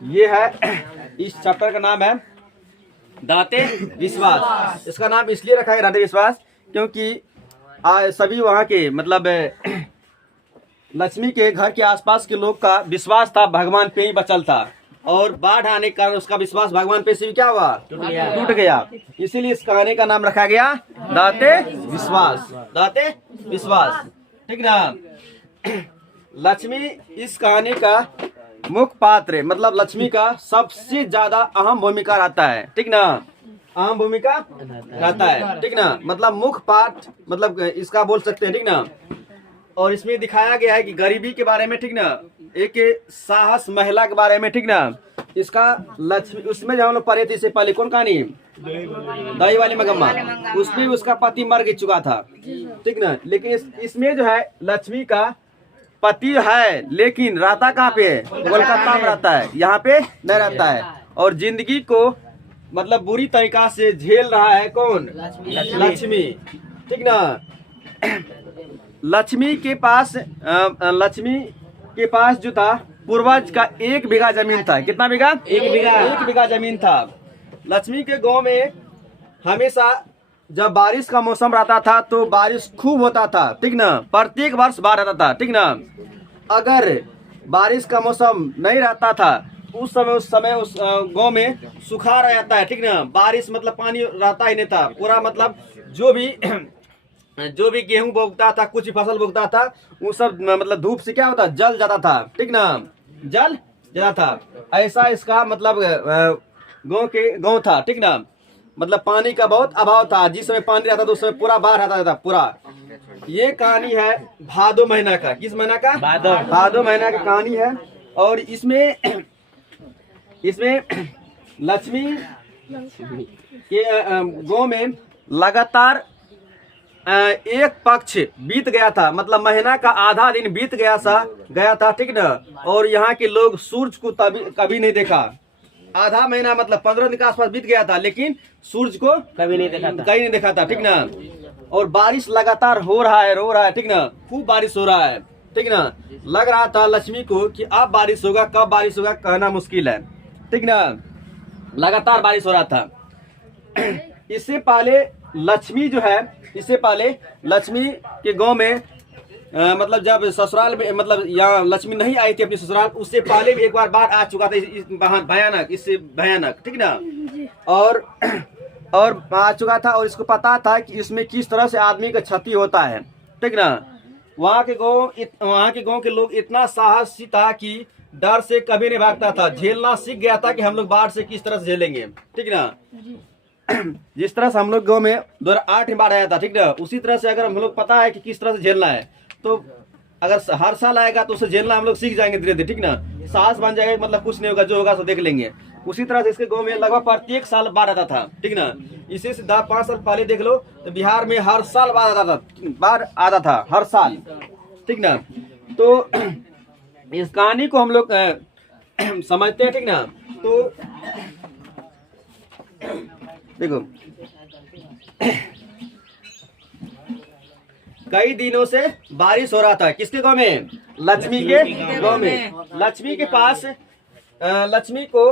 ये है इस चैप्टर का नाम है दाते विश्वास। इसका नाम इसलिए रखा है दाते विश्वास क्योंकि सभी वहाँ के मतलब लक्ष्मी के घर के आसपास के लोग का विश्वास था भगवान पे ही बचल था, और बाढ़ आने के कारण उसका विश्वास भगवान पे से भी क्या हुआ, टूट गया। इसीलिए इस कहानी का नाम रखा गया दाते विश्वास। दाते विश्वास, ठीक ना। लक्ष्मी इस कहानी का मुख्य पात्र, मतलब लक्ष्मी का सबसे ज्यादा अहम भूमिका रहता है, ठीक ना। अहम भूमिका रहता है, ठीक ना। मतलब मुख्य पाठ मतलब इसका बोल सकते हैं, ठीक ना। और इसमें दिखाया गया है कि गरीबी के बारे में, ठीक ना, एक साहस महिला के बारे में, ठीक ना। इसका लक्ष्मी उसमें जब हम लोग पढ़े थे इससे पहले कौन कहानी, दही वाली मगम्मा, उसमें उसका पति मर चुका था, ठीक ना। लेकिन इसमें जो है लक्ष्मी का पति है लेकिन रहता कहाँ पे, कोलकाता में रहता है, यहाँ पे नहीं रहता है। और जिंदगी को मतलब बुरी तरीका से झेल रहा है कौन, लक्ष्मी, ठीक ना। लक्ष्मी के पास जो था पूर्वज का 1 बीघा जमीन था। कितना बीघा, 1 बीघा जमीन था। लक्ष्मी के गांव में हमेशा जब बारिश का मौसम रहता था तो बारिश खूब होता था, ठीक ना। प्रत्येक वर्ष बाढ़ आता था, ठीक ना। अगर बारिश का मौसम नहीं रहता था उस समय उस गांव में सुखाड़ आ जाता है, ठीक ना। बारिश मतलब पानी रहता ही नहीं था पूरा, मतलब जो भी गेहूं बोगता था, कुछ फसल बोगता था, वो सब मतलब धूप से क्या होता, जल जाता था, ठीक ना, जल जाता था। ऐसा इसका मतलब गांव था, ठीक ना। मतलब पानी का बहुत अभाव था, जिस समय पानी रहता था उस समय पूरा बाढ़ आता था पूरा। ये कहानी है भादो महीना का। किस महीना का, भादो महीना की कहानी है। और इसमें लक्ष्मी के गांव में लगातार एक पक्ष बीत गया था, मतलब महीना का आधा दिन बीत गया था, ठीक ना। और यहाँ के लोग सूरज को कभी नहीं देखा। आधा महीना मतलब 15 दिन के आसपास बीत गया था, लेकिन सूरज को कभी नहीं देखा था, ठीक ना। और बारिश लगातार हो रहा है, ठीक ना। खूब बारिश हो रहा है, ठीक ना। लग रहा था लक्ष्मी को कि अब बारिश होगा, कब बारिश होगा कहना मुश्किल है, ठीक ना। लगातार बारिश हो रहा था। इससे पहले लक्ष्मी के गांव में मतलब जब ससुराल में, मतलब यहाँ लक्ष्मी नहीं आई थी अपनी ससुराल, उससे पहले भी एक बार बाढ़ आ चुका था, इससे भयानक, ठीक ना। और आ चुका था, और इसको पता था कि इसमें किस तरह से आदमी का क्षति होता है, ठीक ना। वहाँ के गांव के लोग इतना साहसी था कि डर से कभी नहीं भागता था, झेलना सीख गया था कि हम लोग बाढ़ से किस तरह से झेलेंगे, ठीक ना। जिस तरह से हम लोग गाँव में 2008 में बाढ़ आया था, ठीक ना, उसी तरह से अगर हम लोग पता है कि किस तरह से झेलना है, तो अगर हर साल आएगा तो उसे झेलना हम लोग सीख जाएंगे धीरे धीरे, ठीक ना। साहस बन जाएगा, मतलब कुछ नहीं होगा, जो होगा सो देख लेंगे। उसी तरह से इसके गांव में लगभग प्रत्येक साल बाढ़ आता था, ठीक ना। इसे से 5 साल पहले देख लो तो बिहार में हर साल बाढ़ आता था हर साल, ठीक ना। तो इस कहानी को हम लोग समझते हैं, ठीक ना। तो देखो कई दिनों से बारिश हो रहा था, किसके गांव में, लक्ष्मी के गांव में। लक्ष्मी के पास लक्ष्मी को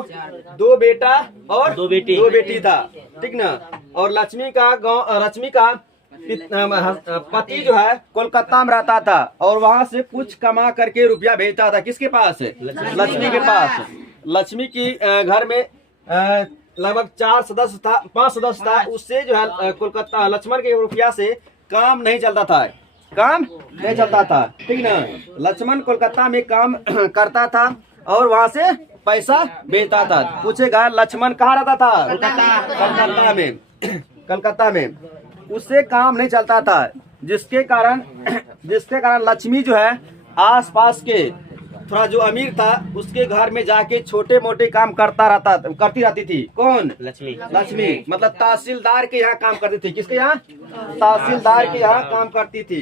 2 बेटा और 2 बेटी था, ठीक ना। और लक्ष्मी का पति जो है कोलकाता में रहता था, और वहां से कुछ कमा करके रुपया भेजता था, किसके पास, लक्ष्मी के पास। लक्ष्मी की घर में लगभग 5 सदस्य था। उससे जो है कोलकाता लक्ष्मण के रुपया से काम नहीं चलता था, ठीक ना। लक्ष्मण कोलकाता में काम करता था और वहां से पैसा भेजता था। पूछेगा लक्ष्मण कहाँ रहता था, कलकत्ता में। उससे काम नहीं चलता था, जिसके कारण लक्ष्मी जो है आसपास के थोड़ा जो अमीर था उसके घर में जाके छोटे मोटे काम करती रहती थी। कौन, लक्ष्मी मतलब तहसीलदार के यहाँ काम करती थी। किसके यहाँ, तहसीलदार के यहाँ काम करती थी।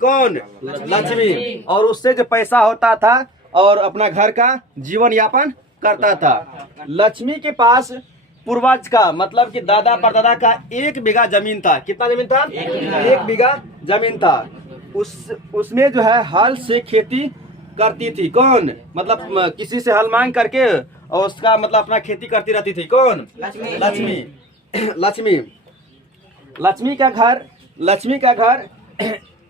कौन, लक्ष्मी। और उससे जो पैसा होता था और अपना घर का जीवन यापन करता था। लक्ष्मी के पास पूर्वज का मतलब कि दादा परदादा का 1 बीघा जमीन था। कितना जमीन था, 1 बीघा जमीन था। उसमें जो है हल से खेती करती थी। कौन? मतलब किसी से हल मांग करके और उसका मतलब अपना खेती करती रहती थी। कौन? लक्ष्मी। लक्ष्मी लक्ष्मी का घर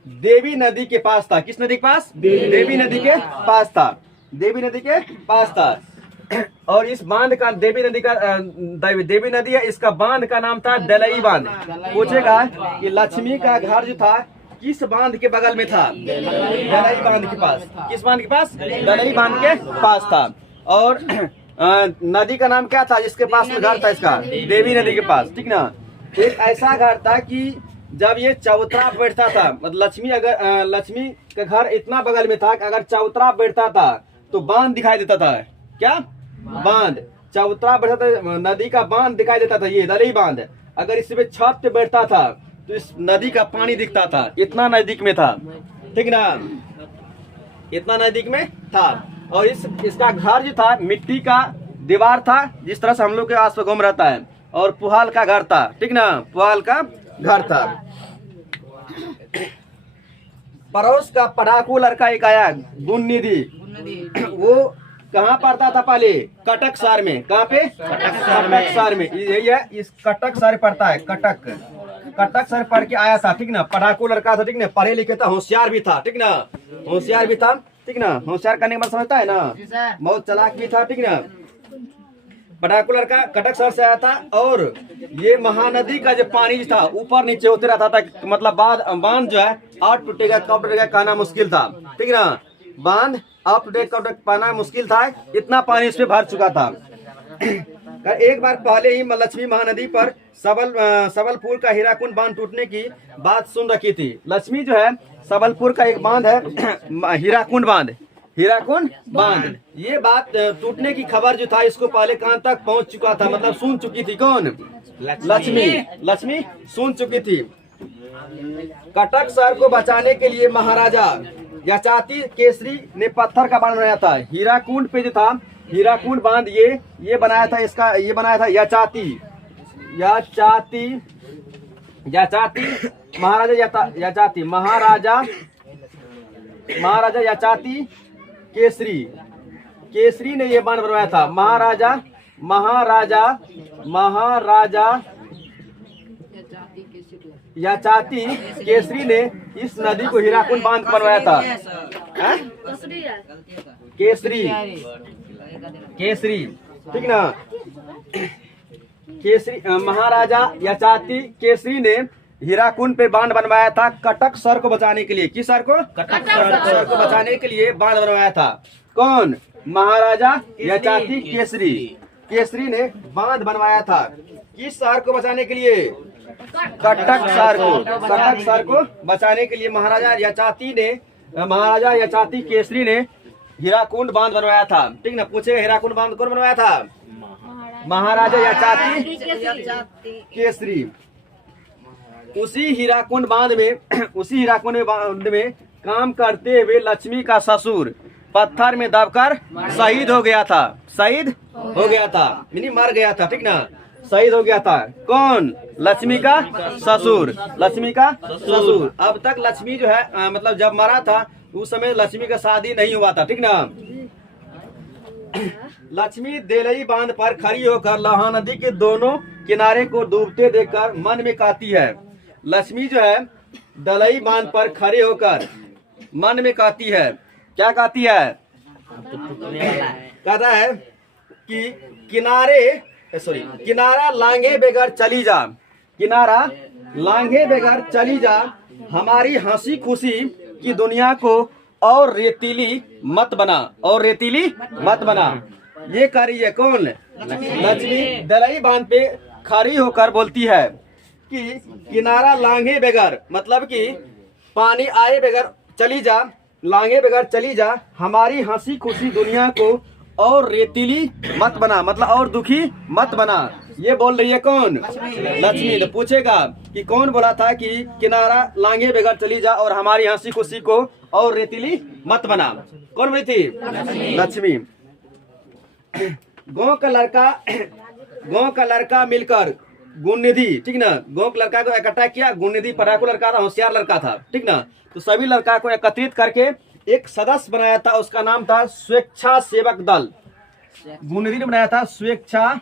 देवी नदी के पास था। किस नदी के पास? देवी नदी के पास था। देवी नदी के पास था। और इस बांध का देवी नदी है, इसका बांध का नाम था दलई बांध। पूछेगा कि लक्ष्मी का घर जो था किस बांध के बगल में था? दलई बांध के पास। किस बांध के पास? दलई बांध के पास था। और नदी का नाम क्या था जिसके पास में घर था इसका? देवी नदी के पास। ठीक ना। एक ऐसा घर था कि जब ये चौतरा बैठता था, मतलब लक्ष्मी का घर इतना बगल में था कि अगर चौतरा बैठता था तो बांध दिखाई देता था। क्या? बांध। चौतरा बैठता था, नदी का बांध दिखाई देता था, ये दलई बांध। अगर इसमें छत पे बैठता था तो इस नदी का पानी दिखता था। इतना नजदीक में था। ठीक ना, इतना नजदीक में था। और इसका घर जो था मिट्टी का दीवार था, जिस तरह से हम लोग के आस पास घूम रहता है। और पुहाल का घर था। ठीक ना, पुहाल का घर था। पड़ोस का पढ़ाकू लड़का एक आया, गुणनिधि। वो कहाँ पढ़ता था पहले? कटक शहर में। कहाँ पे? कटक शहर में। यही है, इस कटक शहर पढ़ता है। कटक शहर पढ़ के आया था। ठीक ना, पढ़ाकू लड़का था। ठीक ना, पढ़े लिखे था, होशियार भी था। ठीक ना, होशियार भी था। ठीक ना, होशियार करने के बाद समझता है ना, बहुत चालाक भी था। ठीक ना, पढ़ाकू लड़का कटक शहर से आया था। और ये महानदी का जो पानी था ऊपर नीचे होते रहता था। मतलब बांध जो है अब टूटेगा कब टूटेगा कहना मुश्किल था। ठीक ना, बांध अब टूटेगा कब पाना मुश्किल था, इतना पानी इसमें भर चुका था। एक बार पहले ही लक्ष्मी महानदी पर सबलपुर का हीराकुंड बांध टूटने की बात सुन रखी थी। लक्ष्मी जो है सबलपुर का एक बांध है, हीराकुंड बांध। ये बात टूटने की खबर जो था इसको पहले कान तक पहुंच चुका था, मतलब सुन चुकी थी। कौन? लक्ष्मी सुन चुकी थी। कटक शहर को बचाने के लिए महाराजा यचाति केसरी ने पत्थर का बांध बनाया था। हीराकुंड पे जो था हीराकुंड बांध ये बनाया था। इसका ये बनाया था यचाति महाराजा यचाति केसरी ने ये बांध बनवाया था। महाराजा यचाति केसरी ने इस नदी को हीराकुंड बांध बनवाया था। केसरी। ठीक ना, महाराजा यचाति केसरी ने हीराकुंड पे बांध बनवाया था कटक शहर को बचाने के लिए। किस शहर को? कटक शहर को बचाने के लिए बांध बनवाया था। कौन? महाराजा यचाति केसरी ने बांध बनवाया था। किस शहर को बचाने के लिए? कटक शहर को बचाने के लिए महाराजा यचाति केसरी ने हीराकुंड बांध बनवाया था। ठीक ना, पूछेगा हीराकुंड बांध कौन बनवाया था? महाराजा यचाति केसरी। उसी हीराकुंड बांध में काम करते हुए लक्ष्मी का ससुर पत्थर में दबकर शहीद हो गया था। यानी मर गया था। ठीक ना, शहीद हो गया था। कौन? लक्ष्मी का ससुर। अब तक लक्ष्मी जो है मतलब जब मरा था उस समय लक्ष्मी का शादी नहीं हुआ था। ठीक ना, लक्ष्मी देलई बांध पर खड़ी होकर लोहा नदी के दोनों किनारे को डूबते देखकर मन में कहती है। लक्ष्मी जो है दलई बांध पर खड़े होकर मन में कहती है। क्या कहती है? कहता है कि किनारा लांगे बगैर चली जा, हमारी हंसी खुशी की दुनिया को और रेतीली मत बना। ये कह रही है कौन? लक्ष्मी दलई बांध पे खड़ी होकर बोलती है कि किनारा लांघे बगैर, मतलब कि पानी आए बगैर चली जा, लांघे बगैर चली जा, हमारी हंसी खुशी दुनिया को और रेतीली मत बना, मतलब और दुखी मत बना। ये बोल रही है कौन? लक्ष्मी। तो पूछेगा कि कौन बोला था कि किनारा लांघे बगैर चली जा और हमारी हंसी खुशी को और रेतीली मत बना? कौन बोली थी? लक्ष्मी। गांव का लड़का मिलकर गुणनिधि, ठीक ना, गांव के लड़का को इकट्ठा किया। गुणनिधि पढ़ाकू लड़का था, होशियार लड़का था। ठीक ना, तो सभी लड़का को एकत्रित करके एक सदस्य बनाया था, उसका नाम था स्वेच्छा सेवक दल। गुणनिधि ने बनाया था स्वेच्छा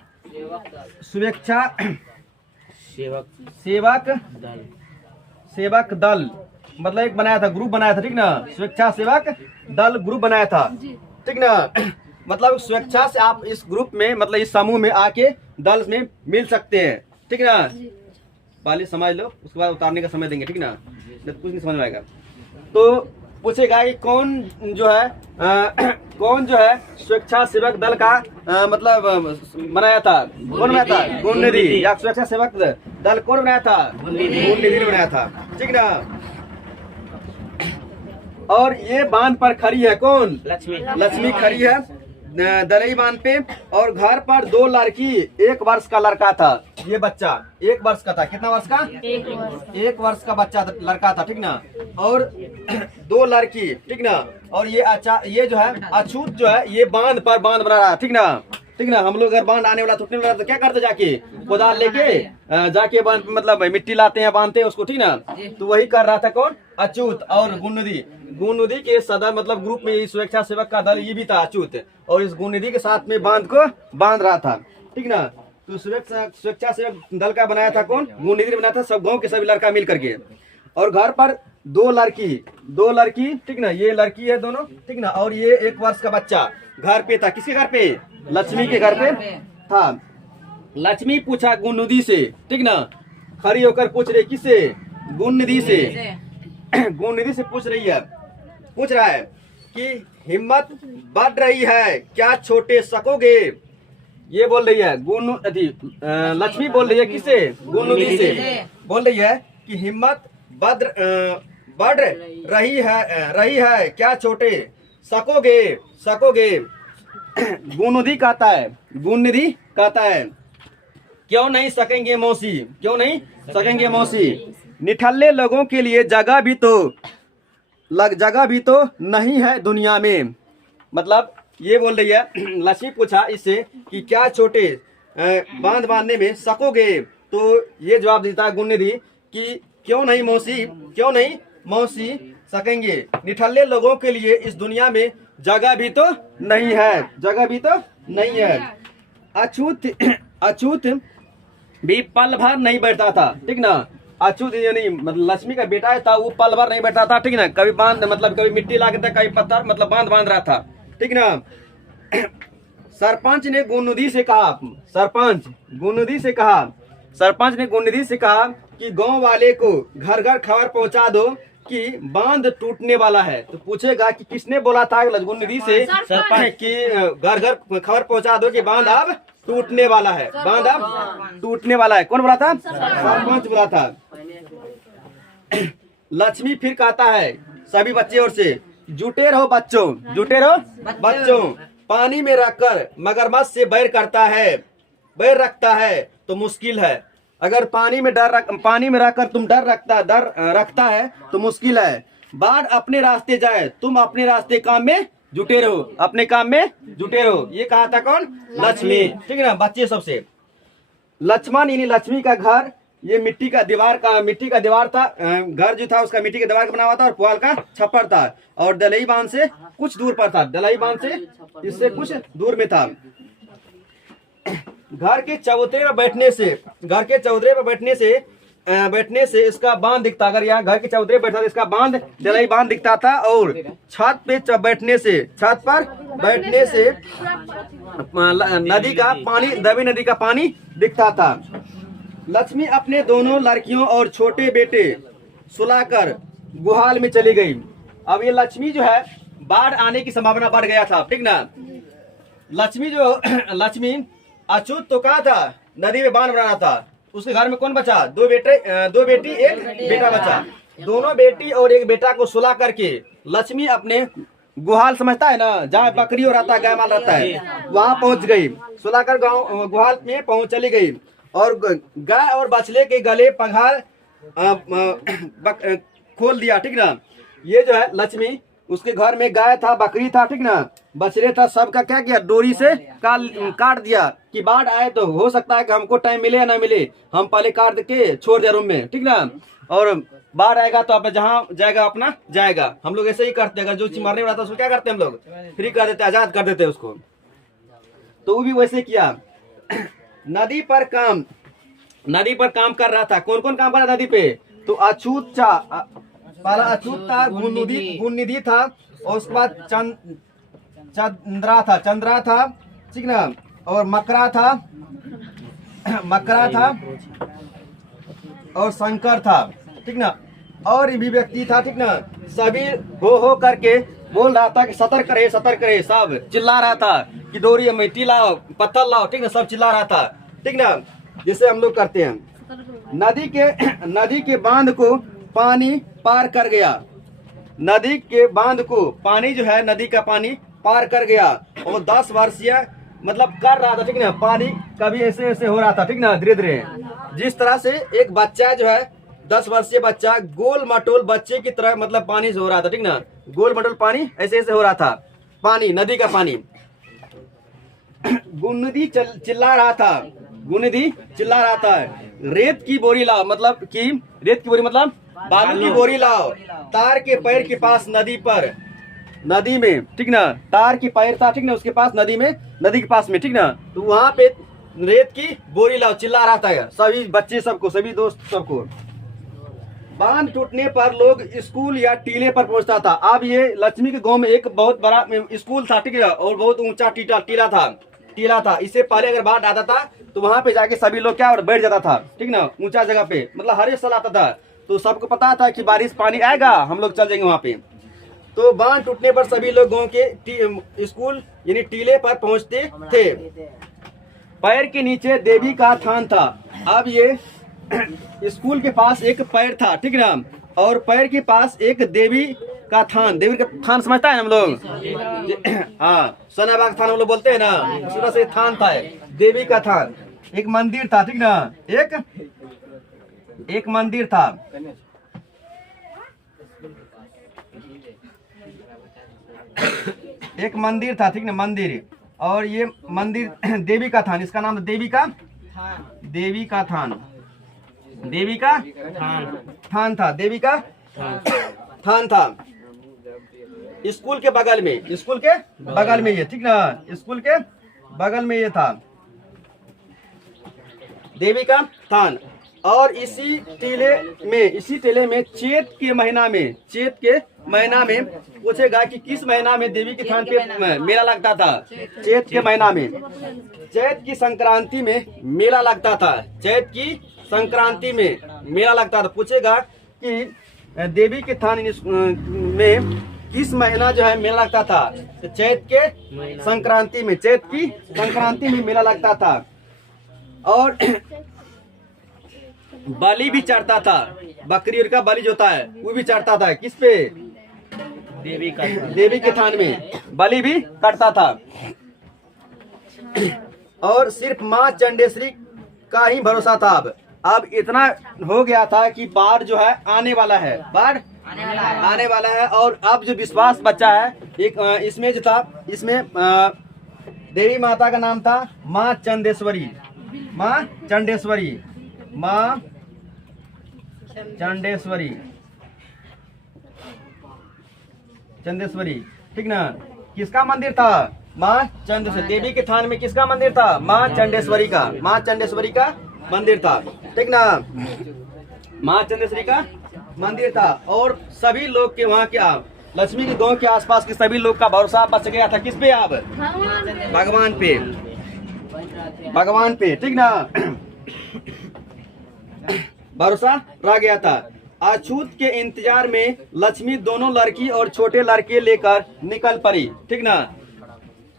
सेवक दल, मतलब एक बनाया था, ग्रुप बनाया था, ठीक ना, स्वेच्छा सेवक दल ग्रुप बनाया था, ठीक ना। मतलब स्वेच्छा से आप इस ग्रुप में, मतलब इस समूह में आके दल में मिल सकते हैं, ठीक ना। पहले समझ लो, उसके बाद उतारने का समय देंगे, ठीक ना, नहीं तो कुछ नहीं समझ में आएगा। तो पूछेगा कि कौन जो है स्वेच्छा सेवक दल का मतलब बनाया था, कौन बनाया था? गुणनिधि। या स्वेच्छा सेवक दल कौन बनाया था? गुणनिधि ने बनाया था, ठीक ना। और ये बांध पर खड़ी है कौन? लक्ष्मी खड़ी है दलई बांध पे। और घर पर 2 लड़की, 1 वर्ष का लड़का था। ये बच्चा 1 वर्ष का था। कितना वर्ष का? 1 वर्ष का बच्चा लड़का था, ठीक ना। और 2 लड़की, ठीक ना। और ये जो है अछूत जो है, ये बांध पर बांध बना रहा है, ठीक ना, ठीक ना। हम लोग अगर बांध आने वाला टूटने वाला तो क्या करते? जाके कोदाल लेके जाके बांध, मतलब मिट्टी लाते हैं, बांधते हैं उसको, ठीक ना। तो वही कर रहा था कौन? अछूत। और गुणनिधि के सदर मतलब ग्रुप में स्वेच्छा सेवक का दल ये भी था, अछूत। और इस गुणनिधि के साथ में बांध रहा था, ठीक ना। तो स्वेच्छा सेवक दल का बनाया था कौन? गुणनिधि ने बनाया था, सब गांव के सभी लड़का मिल करके। और घर पर 2 लड़की, ठीक ना, ये लड़की है दोनों, ठीक ना। और ये 1 वर्ष का बच्चा घर पे था। किसके घर पे? लक्ष्मी के घर पे था। लक्ष्मी पूछा गुणनिधि से, ठीक ना, खड़ी होकर पूछ रही, किससे? गुणनिधि से। गुणनिधि से पूछ रहा है कि हिम्मत बढ़ रही है, क्या छोटे सकोगे? ये बोल रही है लक्ष्मी बोल रही है, किससे? गुणनिधि से बोल रही है कि हिम्मत बढ़ रही है, क्या छोटे सकोगे? गुणनिधि कहता है क्यों नहीं सकेंगे मौसी, निठल्ले लोगों के लिए जगह भी तो नहीं है दुनिया में। मतलब ये बोल रही है, लक्ष्मी पूछा इससे कि क्या छोटे बांध बांधने में सकोगे? तो ये जवाब देता है गुणनिधि कि क्यों नहीं मौसी सकेंगे, निठल्ले लोगों के लिए इस दुनिया में जगह भी तो नहीं है। अछूत भी पल भर नहीं बैठता था, ठीक ना। अछूत यानी मतलब लक्ष्मी का बेटा था, वो पल भर नहीं बैठता था, ठीक ना। कभी कभी मिट्टी ला के था, कभी पत्थर, मतलब बांध रहा था, ठीक ना। सरपंच ने गुणनिधि से कहा कि गांव वाले को घर घर खबर पहुंचा दो कि बांध टूटने वाला है। तो पूछेगा कि किसने बोला था गुणनिधि से कि घर घर खबर पहुंचा दो कि बांध अब टूटने वाला है, कौन बोला था? सरपंच बोला था। लक्ष्मी फिर कहता है सभी बच्चे और से, जुटे रहो बच्चों, पानी में रखकर मगरमच्छ से बैर रखता है तो मुश्किल है। अगर पानी में रखकर तुम डर रखता है तो मुश्किल है। बाढ़ अपने रास्ते जाए, तुम अपने रास्ते काम में जुटे रहो। ये कहा था कौन? लक्ष्मी, ठीक है ना। बच्चे सबसे लक्ष्मण यानी लक्ष्मी का घर, ये मिट्टी का दीवार था। घर जो था उसका मिट्टी के दीवार का बना हुआ था और पुआल का छप्पर था। और दलई बांध से कुछ दूर पर था, इससे कुछ दूर में था। घर के चबूतरे पर बैठने से इसका बांध दिखता। अगर यहाँ घर के चबूतरे पर बैठा तो इसका दलई बांध दिखता था। और छत पर बैठने से दबी नदी का पानी दिखता था। लक्ष्मी अपने दोनों लड़कियों और छोटे बेटे सुलाकर गुहाल में चली गई। अब ये लक्ष्मी जो है, बाढ़ आने की संभावना बढ़ गया था, ठीक ना। लक्ष्मी अछूत तो कहा था नदी में बांध बनाना था। उसके घर में कौन बचा? 2 बेटी 1 बेटा बचा। दोनों बेटी और 1 बेटा को सुला करके लक्ष्मी अपने गुहाल समझता है ना, जहाँ बकरी और रहता है, गाय माल रहता है, वहां पहुंच गई। सुलाकर गुहाल में चली गई और गाय और बछड़े के गले पघार खोल दिया, ठीक ना। ये जो है लक्ष्मी, उसके घर में गाय था, बकरी था, ठीक ना, बछड़े था, सबका क्या किया? डोरी से काट दिया कि बाढ़ आए तो हो सकता है कि हमको टाइम मिले या ना मिले, हम पहले काट के छोड़ दिया रूम में, ठीक ना। और बाढ़ आएगा तो आप जहाँ जाएगा अपना जाएगा। हम लोग ऐसे ही करते हैं, अगर जो चीज मरने वाला था उसको क्या करते हैं हम लोग, फ्री कर देते, आजाद कर देते हैं उसको। तो वो भी वैसे किया। नदी पर काम कर रहा था। कौन कौन काम कर रहा था नदी पे? तो अछूत पहला अछूत था, गुणनिधि था, और उसके बाद चंद्रा था, ठीक ना, और मकरा था और शंकर था, ठीक ना, और भी व्यक्ति था, ठीक ना। सभी हो करके बोल रहा था कि सतर्क करे, सब चिल्ला रहा था कि डोरी मिट्टी लाओ, पत्थर लाओ, ठीक ना, सब चिल्ला रहा था, ठीक ना, जिसे हम लोग करते हैं। नदी के बांध को पानी पार कर गया। नदी के बांध को पानी जो है, नदी का पानी पार कर गया, और 10 वर्षीय मतलब कर रहा था, ठीक ना, पानी कभी ऐसे ऐसे हो रहा था, ठीक ना, धीरे धीरे। जिस तरह से एक बच्चा जो है, 10 वर्षीय बच्चा गोल मटोल बच्चे की तरह मतलब पानी से हो रहा था, ठीक ना, गोल मटोल पानी ऐसे ऐसे हो रहा था, पानी, नदी का पानी। गुणनिधि चिल्ला रहा था, रेत की बोरी लाओ, मतलब कि रेत की बोरी मतलब बालू की बोरी लाओ, तार के पैर के पास नदी में, ठीक ना, तार की पैर था, ठीक ना, उसके पास नदी के पास में, ठीक ना, तो वहां पे रेत की बोरी लाओ, चिल्ला रहा था सभी बच्चे सबको, सभी दोस्त सबको। बांध टूटने पर लोग स्कूल या टीले पर पहुंचता था। अब ये लक्ष्मी के गांव में एक बहुत बड़ा स्कूल था, ठीक है, और बहुत ऊंचा टीला था। इससे पहले अगर बाढ़ आता था तो वहां पे जाके सभी लोग क्या बैठ जाता था, ठीक ना, ऊंचा जगह पे, मतलब हर एक साल आता था, तो सबको पता था कि बारिश पानी आएगा, हम लोग चल जाएंगे वहां पे। तो बांध टूटने पर सभी लोग गांव के स्कूल यानी टीले पर पहुंचते थे। पैर के नीचे देवी का थान था। अब ये स्कूल के पास एक पैर था, ठीक ना, और पैर के पास एक देवी का थान समझता है हम लोग, हाँ, सोनाबाग थान हम लोग बोलते हैं ना, उस तरह से थान था, देवी का थान, एक मंदिर था, ठीक ना, एक मंदिर था। एक मंदिर था, ठीक ना, मंदिर, और ये मंदिर देवी का थान, इसका नाम देवी का थान था। स्कूल के बगल में ये, ठीक ना, स्कूल के बगल में ये था देवी का थान। और इसी टेले में चैत के महीना में पूछेगा कि किस महीना में देवी के थान पे मेला लगता था। चैत के महीना में, चैत की संक्रांति में मेला लगता था। पूछेगा कि देवी के थान में किस महीना जो है मेला लगता था, तो चैत की संक्रांति में मेला लगता था। और बलि भी चढ़ता था, बकरी का बलि जो होता है वो भी चढ़ता था, किस पे, देवी के थान में बलि भी कटता था। और सिर्फ माँ चंडेश्वरी का ही भरोसा था। अब इतना हो गया था कि बाढ़ जो है आने वाला है, और अब जो विश्वास बचा है एक इसमें जो था, इसमें देवी माता का नाम था माँ चंडेश्वरी, ठीक ना। किसका मंदिर था, माँ चंडेश्वरी। देवी के थान में किसका मंदिर था, माँ चंडेश्वरी का मंदिर था, ठीक ना, माँ चंडेश्वरी का मंदिर था। और सभी लोग के वहाँ के लक्ष्मी के गांव के आसपास के सभी लोग का भरोसा बच गया था, किस पे, आप भगवान पे, ठीक ना, भरोसा रह गया था। अछूत के इंतजार में लक्ष्मी दोनों लड़की और छोटे लड़के लेकर निकल पड़ी, ठीक ना,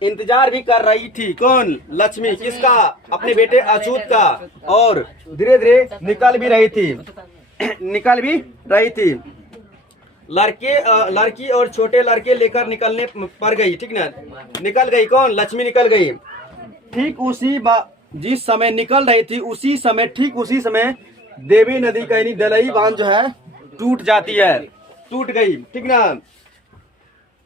इंतजार भी कर रही थी। कौन, लक्ष्मी, किसका, अपने बेटे अछूत का। और धीरे धीरे निकल भी रही थी। लड़की और छोटे लड़के लेकर निकलने पर गई, ठीक ना, निकल गई। कौन, लक्ष्मी निकल गई। ठीक जिस समय निकल रही थी ठीक उसी समय देवी नदी का यानी दलई बांध जो है टूट गई, ठीक ना,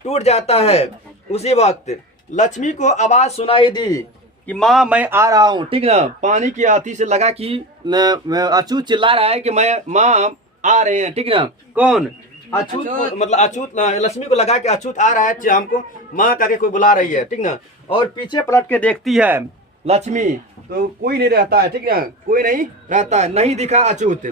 टूट जाता है। उसी वक्त लक्ष्मी को आवाज सुनाई दी कि माँ मैं आ रहा हूँ, ठीक ना। पानी की आती से लगा कि अछूत चिल्ला रहा है कि मैं माँ आ रहे हैं, ठीक ना। कौन? अछूत मतलब अछूत लक्ष्मी को लगा कि अछूत आ रहा है, हमको माँ करके कोई बुला रही है, ठीक ना। और पीछे पलट के देखती है लक्ष्मी, तो कोई नहीं रहता है, ठीक ना, कोई नहीं रहता है, नहीं दिखा अछूत।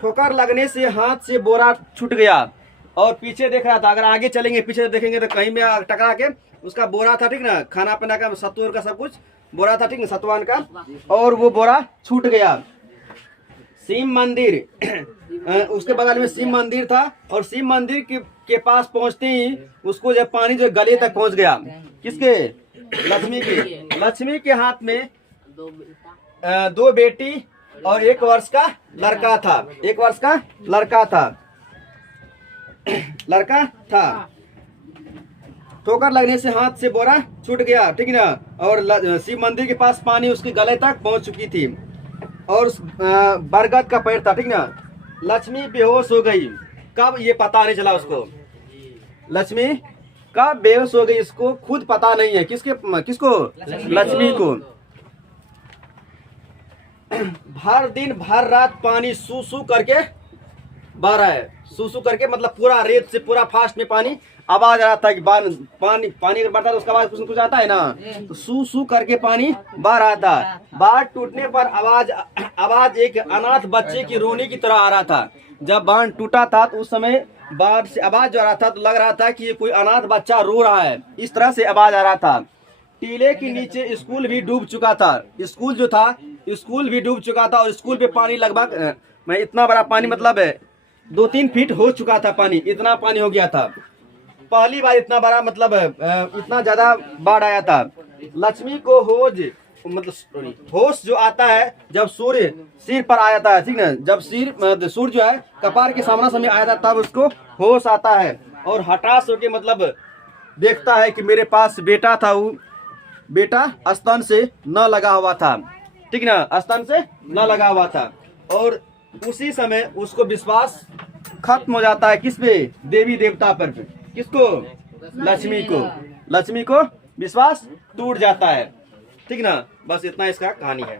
ठोकर लगने से हाथ से बोरा छूट गया और पीछे देख रहा था। अगर आगे चलेंगे पीछे देखेंगे तो कहीं में टकरा के उसका बोरा था, ठीक ना, खाना पीना का सत्तूर का सब कुछ बोरा था, ठीक ना, सतवान का, और वो बोरा छूट गया। शिव मंदिर उसके बगल में शिव मंदिर था और शिव मंदिर के पास पहुंचते ही उसको जब पानी जो गले तक पहुंच गया। किसके? लक्ष्मी के। लक्ष्मी के हाथ में 2 बेटी और 1 वर्ष का लड़का था। 1 वर्ष का लड़का था। ठोकर लगने से हाथ से बोरा छूट गया, ठीक ना, और शिव मंदिर के पास पानी उसके गले तक पहुंच चुकी थी और बरगद का पेड़ था, ठीक ना। लक्ष्मी बेहोश हो गई। कब? ये पता नहीं चला उसको। लक्ष्मी कब बेहोश हो गई इसको खुद पता नहीं है। किसको? लक्ष्मी को। भर दिन भर रात पानी सू सू करके बह रहा है। सूसू करके मतलब पूरा रेत से पूरा फास्ट में पानी आवाज आ रहा था कि पानी अगर बढ़ता है तो उसका आवाज कुछ न कुछ आता है ना, तो सू सू करके पानी बह रहा था। बाढ़ टूटने पर आवाज एक अनाथ बच्चे की रोने की तरह आ रहा था। जब बांध टूटा था तो उस समय बाढ़ से आवाज आ रहा था तो लग रहा था कि ये कोई अनाथ बच्चा रो रहा है, इस तरह से आवाज आ रहा था। टीले के नीचे स्कूल भी डूब चुका था। स्कूल जो था स्कूल भी डूब चुका था और स्कूल पे पानी लगभग इतना बड़ा पानी मतलब 2-3 फीट हो चुका था पानी, इतना पानी हो गया था। पहली बार इतना बड़ा मतलब इतना ज्यादा बाढ़ आया था। लक्ष्मी को होश जो आता है जब सूर्य सिर पर आ जाता है, ठीक ना, जब सूर्य जो है कपार के सामने आया था तब उसको होश आता है और हठात होके मतलब देखता है कि मेरे पास बेटा था। वो बेटा स्तन से न लगा हुआ था, ठीक ना, स्तन से न लगा हुआ था। और उसी समय उसको विश्वास खत्म हो जाता है। किस पे? देवी देवता पर। किसको? लक्ष्मी को विश्वास टूट जाता है, ठीक ना। बस इतना इसका कहानी है।